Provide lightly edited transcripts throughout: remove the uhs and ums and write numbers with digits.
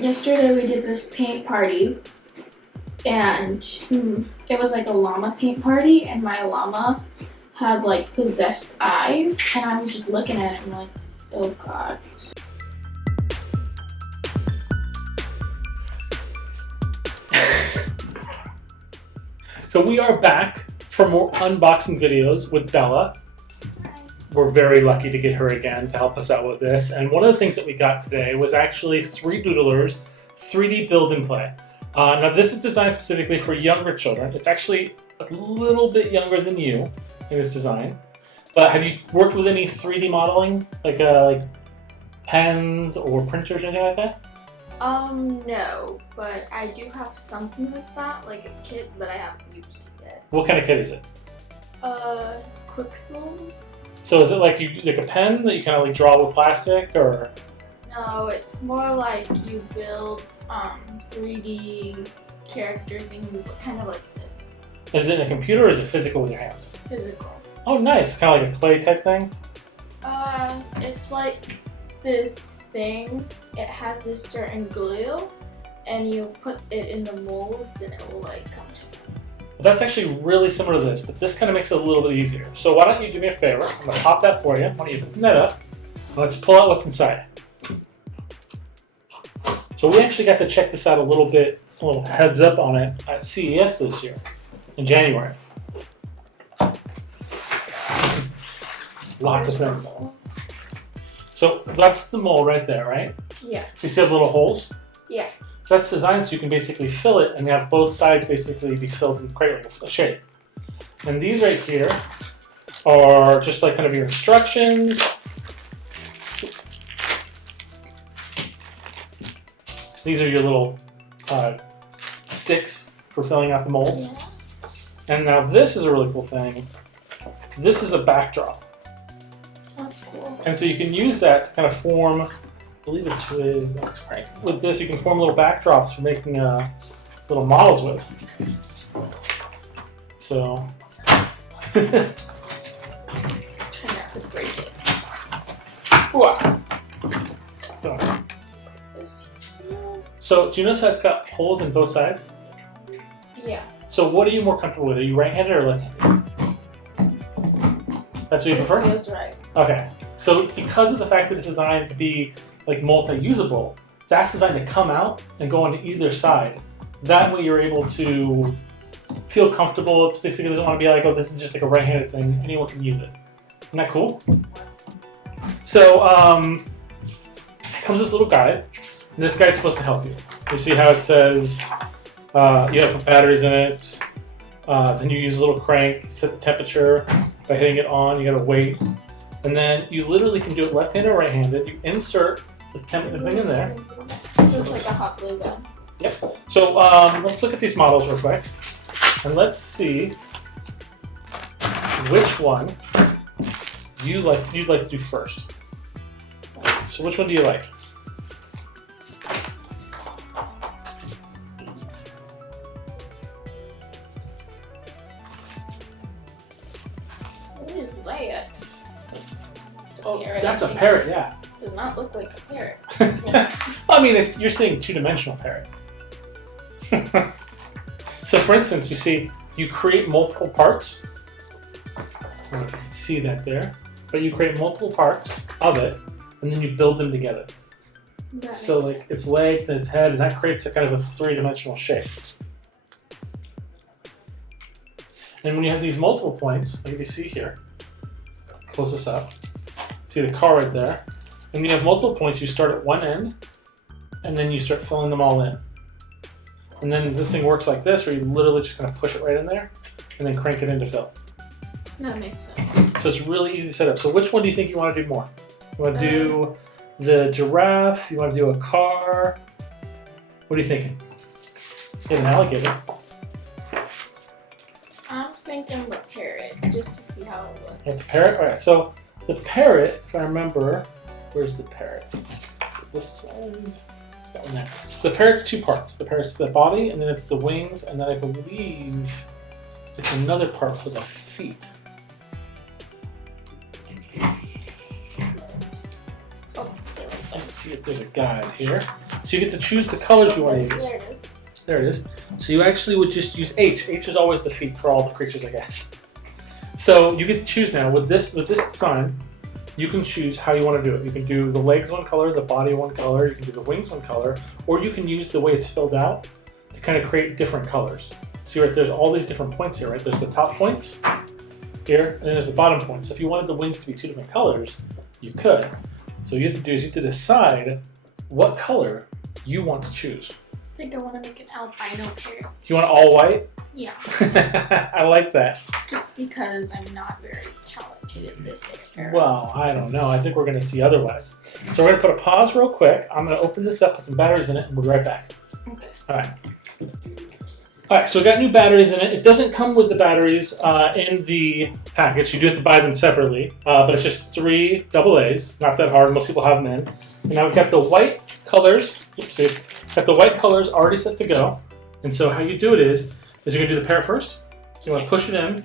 Yesterday we did this paint party, and it was like a llama paint party, and my llama had like possessed eyes, and I was just looking at it and like, oh god. So we are back for more unboxing videos with Bella. We're very lucky to get her again to help us out with this. And one of the things that we got today was actually 3 Doodlers 3D build and play. Now this is designed specifically for younger children. It's actually a little bit younger than you in its design. But have you worked with any 3D modeling, like pens or printers or anything like that? No, but I do have something like that, like a kit, but I haven't used it yet. What kind of kit is it? Quixels. So is it like a pen that you kind of like draw with plastic, or? No, it's more like you build 3D character things, kind of like this. Is it in a computer or is it physical with your hands? Physical. Oh, nice. Kind of like a clay type thing? It's like this thing. It has this certain glue, and you put it in the molds, and it will like come to you. Well, that's actually really similar to this, but this kind of makes it a little bit easier. So why don't you do me a favor? I'm going to pop that for you. Why don't you open that up? Let's pull out what's inside. So we actually got to check this out a little heads up on it at CES this year, in January. Lots of things. So that's the mold right there, right? Yeah. So you see the little holes? Yeah. So that's designed so you can basically fill it and have both sides basically be filled and create a shape. And these right here are just like kind of your instructions. Oops. These are your little sticks for filling out the molds. Yeah. And now this is a really cool thing. This is a backdrop. That's cool. And so you can use that to kind of form, I believe it's with this you can form little backdrops for making little models with. So, Try not to break it. wow. This. So do you notice how it's got holes in both sides? Yeah. So what are you more comfortable with? Are you right-handed or left-handed? That's what you prefer? This feels right. Okay. So because of the fact that it's designed to be like multi-usable, that's designed to come out and go onto either side. That way you're able to feel comfortable. It's basically doesn't want to be like, oh, this is just like a right-handed thing. Anyone can use it. Isn't that cool? So it comes this little guide, and this guide's supposed to help you. You see how it says you have to put batteries in it. Then you use a little crank, set the temperature by hitting it on. You gotta wait. And then you literally can do it left-handed or right-handed. You insert the thing in there. So it's like a hot glue gun. Yep. So let's look at these models real quick. And let's see which one you'd like to do first. So which one do you like? What is that? Oh, Parrot, that's I a think. parrot, yeah. Does not look like a parrot. I mean, you're seeing two-dimensional parrot. So for instance, you see, you create multiple parts. I don't know if you can see that there. But you create multiple parts of it, and then you build them together. So like its legs and its head, and that creates a kind of a 3-dimensional shape. And when you have these multiple points, like you see here, close this up, see the car right there. And when you have multiple points, you start at one end, and then you start filling them all in. And then this thing works like this, where you literally just kind of push it right in there, and then crank it in to fill. That makes sense. So it's really easy setup. So which one do you think you want to do more? You want to do the giraffe? You want to do a car? What are you thinking? You have an alligator. I'm thinking the parrot, just to see how it looks. That's the parrot? Alright, so the parrot, if I remember, where's the parrot? This side. That one there. So the parrot's 2 parts. The parrot's the body, and then it's the wings, and then I believe it's another part for the feet. Oh, they like Let's see if there's a guide here. So you get to choose the colors you want to use. There it is. There it is. So you actually would just use H. H is always the feet for all the creatures, I guess. So you get to choose now. With this design, you can choose how you want to do it. You can do the legs one color, the body one color, you can do the wings one color, or you can use the way it's filled out to kind of create different colors. See, right, there's all these different points here, right? There's the top points here, and then there's the bottom points. So if you wanted the wings to be 2 different colors, you could. So what you have to do is you have to decide what color you want to choose. I think I want to make an albino pair. Do you want all white? Yeah. I like that. Just because I'm not very talented in this area. Well, I don't know. I think we're going to see otherwise. So we're going to put a pause real quick. I'm going to open this up with some batteries in it, and we'll be right back. Okay. All right. All right, so we got new batteries in it. It doesn't come with the batteries in the package. You do have to buy them separately, but it's just 3 AA's. Not that hard. Most people have them in. And now we've got the white colors. Oops, see, got the white colors already set to go. And so how you do it is you're going to do the parrot first. So you want to push it in,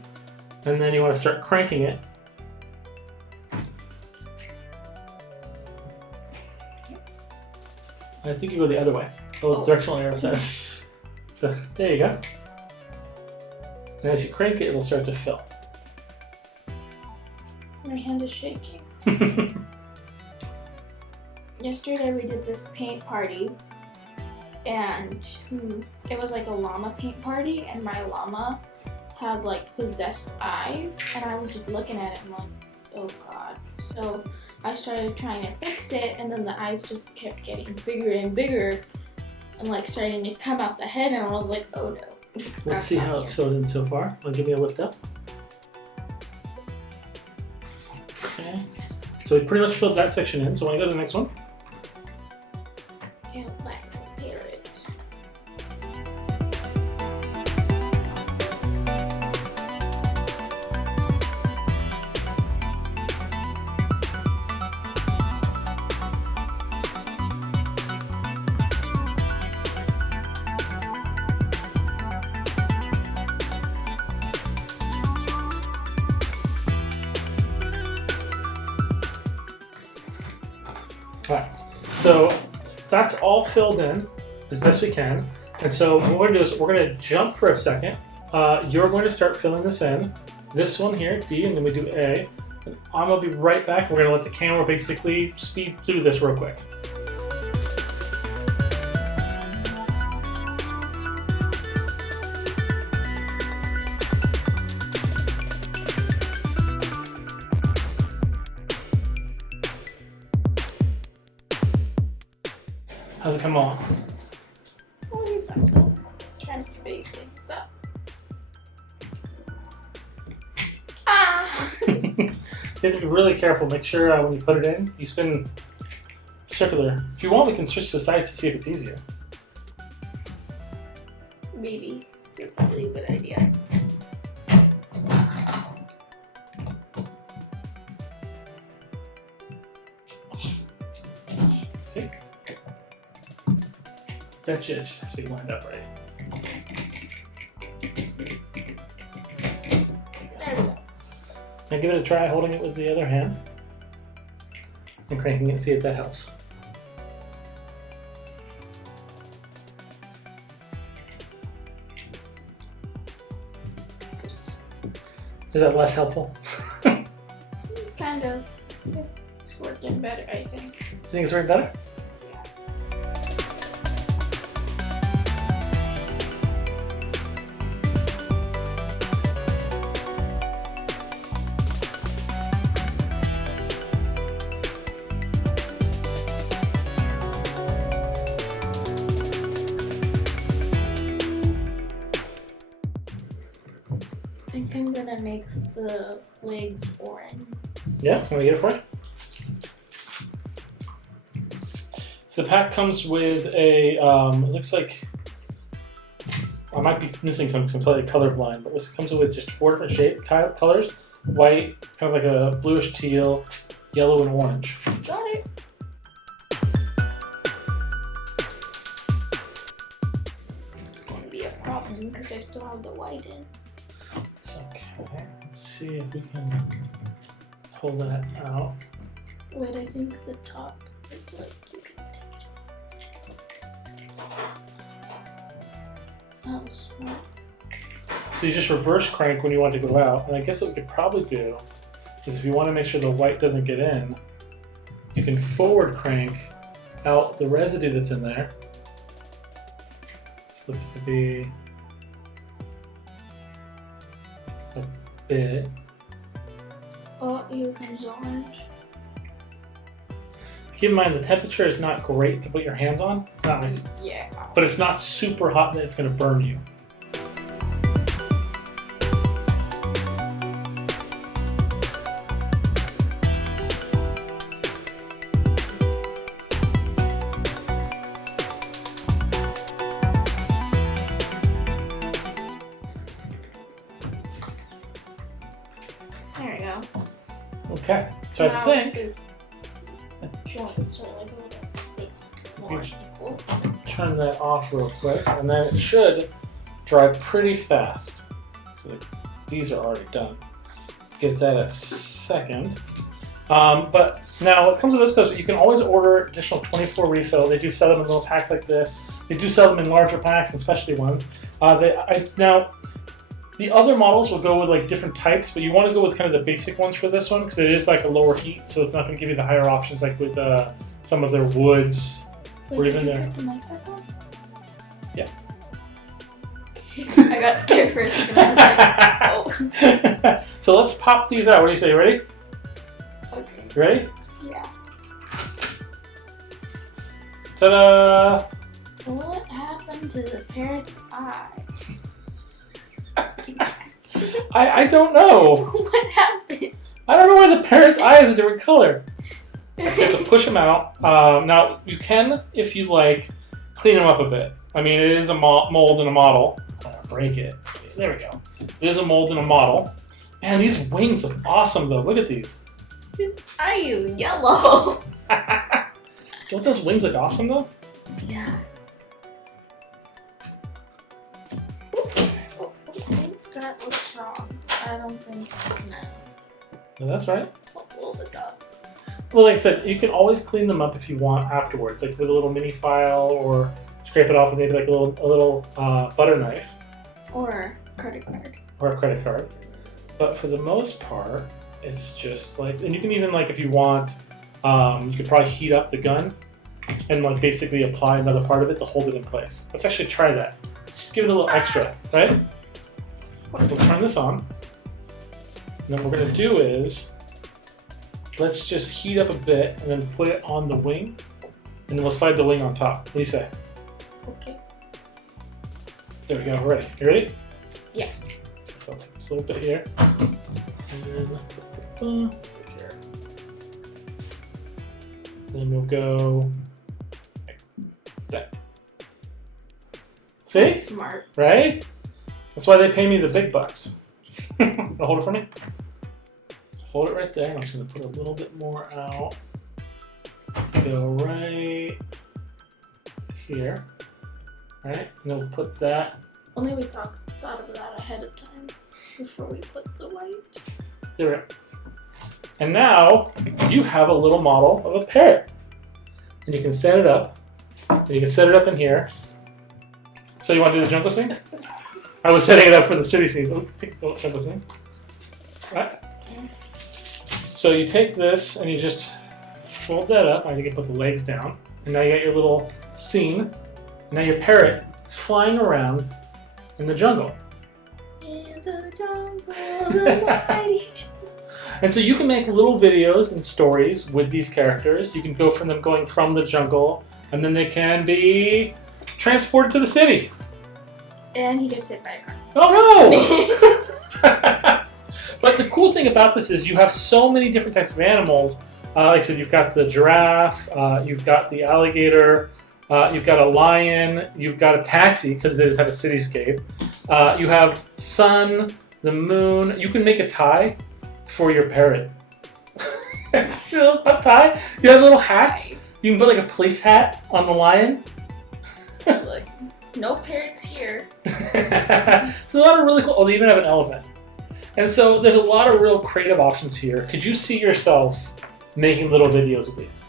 and then you want to start cranking it. I think you go the other way. The little directional arrow says. So there you go. And as you crank it, it'll start to fill. My hand is shaking. Yesterday we did this paint party, and it was like a llama paint party, and my llama had like possessed eyes, and I was just looking at it and like, oh god. So I started trying to fix it, and then the eyes just kept getting bigger and bigger and like starting to come out the head, and I was like, oh no. Let's see how it's filled in so far. I'll give you a lift up. Okay. So we pretty much filled that section in, so when I go to the next one. Yeah, like parrot. Alright, so that's all filled in as best we can. And so what we're going to do is we're going to jump for a second. You're going to start filling this in. This one here, D, and then we do A. And I'm going to be right back. We're going to let the camera basically speed through this real quick. How's it come along? Oh, he's so cool. Trying to speed things up. Ah! You have to be really careful. Make sure when you put it in, you spin circular. If you want, we can switch the sides to see if it's easier. Maybe. That's probably a good idea. See? That's it. It just has to be lined up right. There we go. Now give it a try holding it with the other hand and cranking it, see if that helps. Is that less helpful? Kind of. It's working better, I think. You think it's working better? I think I'm gonna make the legs orange. Yeah, want to get it for you? So the pack comes with a, it looks like, I might be missing some because I'm slightly colorblind, but this comes with just 4 different colors: white, kind of like a bluish teal, yellow, and orange. Got it. It's gonna be a problem because I still have the white in. It's okay. Let's see if we can pull that out. Wait, I think the top is like you can take it That was smart. So you just reverse crank when you want to go out. And I guess what we could probably do is if you want to make sure the white doesn't get in, you can forward crank out the residue that's in there. This looks to be a bit. Oh, here comes the orange. Keep in mind the temperature is not great to put your hands on. It's not like, Yeah. but it's not super hot that it's going to burn you. There we go. Okay, so Now I think the joints are like a little bit more equal. turn that off real quick, and then it should dry pretty fast. So these are already done. Give that a second. But now what comes with this goes, you can always order additional 24 refill. They do sell them in little packs like this. They do sell them in larger packs and specialty ones. Now, the other models will go with like different types, but you want to go with kind of the basic ones for this one because it is like a lower heat, so it's not going to give you the higher options like with some of their woods. Wait, or did even you there. put the knife back on? Yeah. I got scared for a second. I was like, oh. So let's pop these out. What do you say? Ready? Okay. You ready? Yeah. Ta-da! What happened to the parrot's eye? I don't know. What happened? I don't know why the parrot's eye is a different color. So you have to push them out. Now, you can, if you like, clean them up a bit. I mean, it is a mold and a model. I'm gonna break it. There we go. It is a mold and a model. Man, these wings look awesome, though. Look at these. His eye is yellow. Don't those wings look awesome, though? Yeah. I think that looks wrong. I don't think no. No, that's right. All the dots. Well, like I said, you can always clean them up if you want afterwards, like with a little mini file or scrape it off with maybe like a little butter knife. Or credit card. Or a credit card. But for the most part, it's just like, and you can even like if you want, you could probably heat up the gun and like basically apply another part of it to hold it in place. Let's actually try that. Just give it a little extra, right? We'll turn this on. And then what we're gonna do is, let's just heat up a bit and then put it on the wing, and then we'll slide the wing on top. What do you say? Okay. There we go, we're ready. You ready? Yeah. So just a little bit here. And then here. Then we'll go like that. See? That's smart. Right? That's why they pay me the big bucks. Hold it for me. Hold it right there. I'm just going to put a little bit more out. Go right here. Alright, and then we'll put that. Only we thought of that ahead of time before we put the white. There we go. And now you have a little model of a parrot. And you can set it up. And you can set it up in here. So you want to do the jungle scene? I was setting it up for the city scene. Jungle scene. Alright. So you take this and you just fold that up. I think you can put the legs down. And now you got your little scene. Now your parrot is flying around in the jungle. In the jungle, the mighty And so you can make little videos and stories with these characters. You can go from them going from the jungle, and then they can be transported to the city. And he gets hit by a car. Oh no! But the cool thing about this is you have so many different types of animals. Like I said, you've got the giraffe, you've got the alligator, you've got a lion, you've got a taxi because they just have a cityscape. You have sun, the moon. You can make a tie for your parrot. You know, a tie. You have little hats. You can put like a place hat on the lion. Look, no parrots here. There's a lot of really cool. Oh, they even have an elephant. And so there's a lot of real creative options here. Could you see yourself making little videos with these?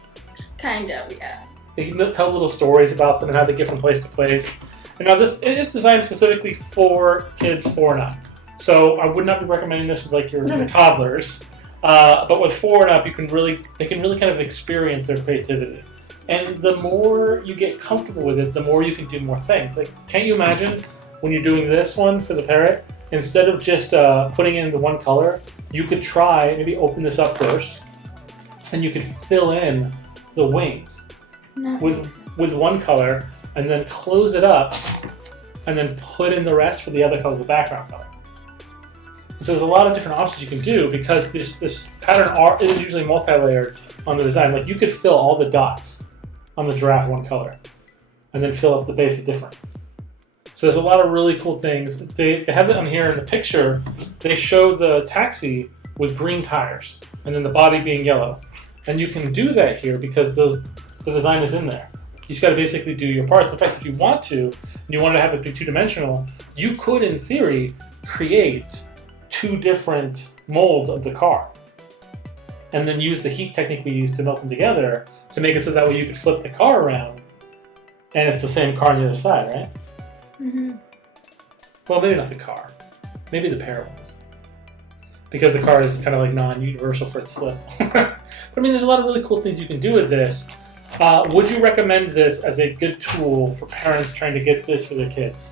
Kind of, yeah. You can tell little stories about them and how they get from place to place. And now this it is designed specifically for kids 4 and up. So I would not be recommending this with like your toddlers. But with 4 and up, they can really kind of experience their creativity. And the more you get comfortable with it, the more you can do more things. Like, can't you imagine when you're doing this one for the parrot, instead of just putting in the one color, you could try, maybe open this up first, and you could fill in the wings with one color, and then close it up, and then put in the rest for the other color, the background color. So there's a lot of different options you can do because this pattern is usually multi-layered on the design. Like you could fill all the dots on the giraffe one color and then fill up the base a different. So there's a lot of really cool things. They have it on here in the picture. They show the taxi with green tires and then the body being yellow. And you can do that here because the design is in there. You just got to basically do your parts. In fact, if you want to, and you want to have it be two-dimensional, you could, in theory, create 2 different molds of the car. And then use the heat technique we use to melt them together to make it so that way you could flip the car around and it's the same car on the other side, right? Mm-hmm. Well, maybe not the car. Maybe the parrot ones. Because the car is kind of like non-universal for its flip. But I mean, there's a lot of really cool things you can do with this. Would you recommend this as a good tool for parents trying to get this for their kids?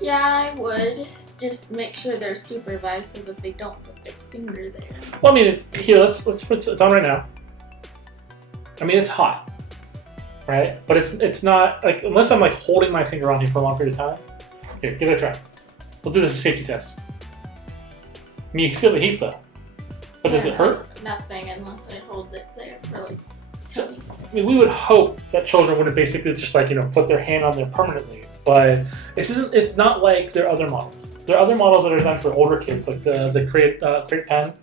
Yeah, I would. Just make sure they're supervised so that they don't put their finger there. Well, I mean, here, let's put it's on right now. I mean, it's hot, right? But it's not, like, unless I'm, like, holding my finger on here for a long period of time. Here, give it a try. We'll do this as a safety test. I mean, you can feel the heat, though. But does it hurt? Like nothing unless I hold it there for, like, 20 minutes. I mean, we would hope that children wouldn't basically just, like, put their hand on there permanently. But it's not like their other models. There are other models that are designed for older kids, like the Crate Pen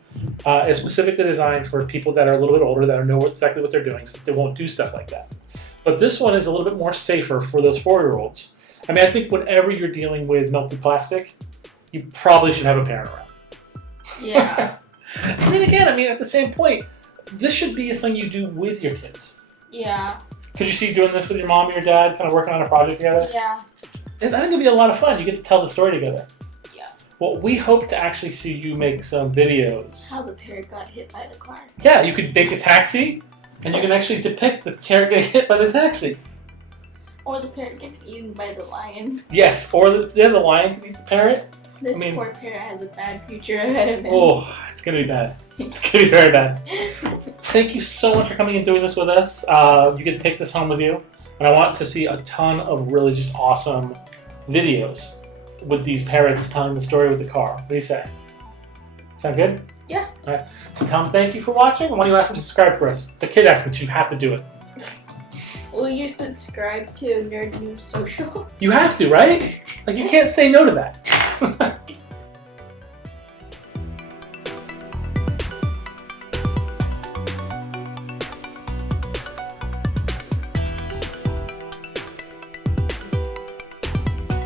is specifically designed for people that are a little bit older that know exactly what they're doing, so they won't do stuff like that. But this one is a little bit more safer for those 4-year-olds. I mean, I think whenever you're dealing with melted plastic, you probably should have a parent around. Yeah. And then again, I mean, at the same point, this should be a thing you do with your kids. Yeah. Could you see doing this with your mom and your dad, kind of working on a project together? Yeah. And I think it'd be a lot of fun. You get to tell the story together. Yeah. Well, we hope to actually see you make some videos. How the parrot got hit by the car. Yeah, you could make a taxi, and you can actually depict the parrot getting hit by the taxi. Or the parrot getting eaten by the lion. Yes, or the lion can eat the parrot. This poor parrot has a bad future ahead of him. Oh, it's going to be bad. It's going to be very bad. Thank you so much for coming and doing this with us. You get to take this home with you. And I want to see a ton of really just awesome videos with these parrots telling the story with the car. What do you say? Sound good? Yeah. All right. So tell them thank you for watching. And why don't you ask them to subscribe for us? It's a kid asking to. You have to do it. Will you subscribe to Nerd News Social? You have to, right? Like, you can't say no to that.